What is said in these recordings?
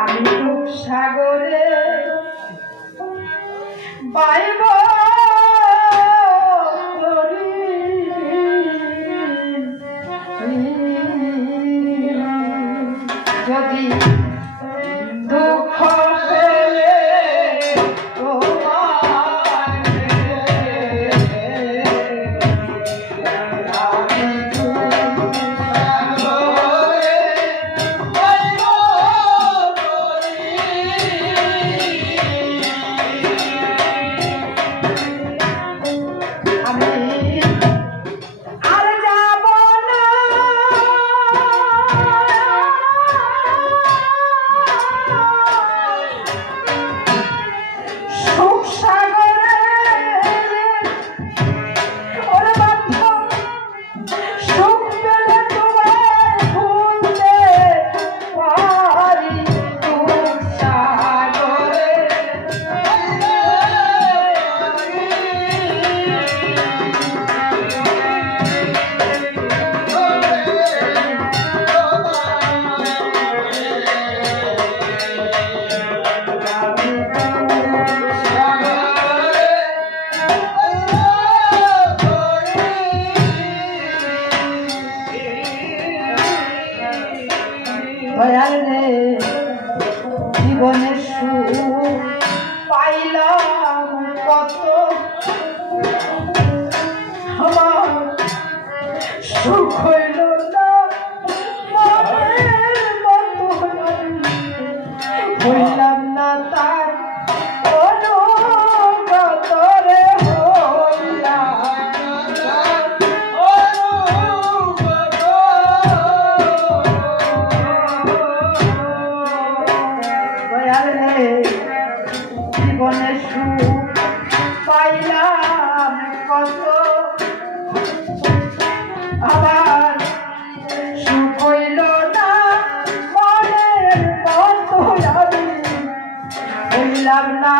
আমি সাগরে বাইব হইলাম না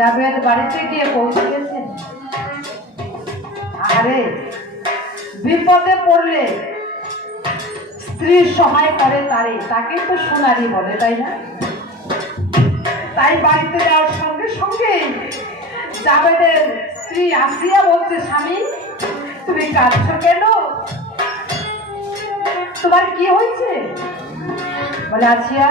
জাবেদ বাড়িতে গিয়ে পৌঁছে গেছেন আরে, বিপদে পড়লে স্ত্রী সহায় করে তারে তাকে তো সোনারি বলে, তাই না? তাই বাড়িতে যাওয়ার সঙ্গে সঙ্গে জাবেদের স্ত্রী আসিয়া বলছে, স্বামী, তুমি কাঁদছো কেন? তোমার কি হয়েছে? বলে আসিয়া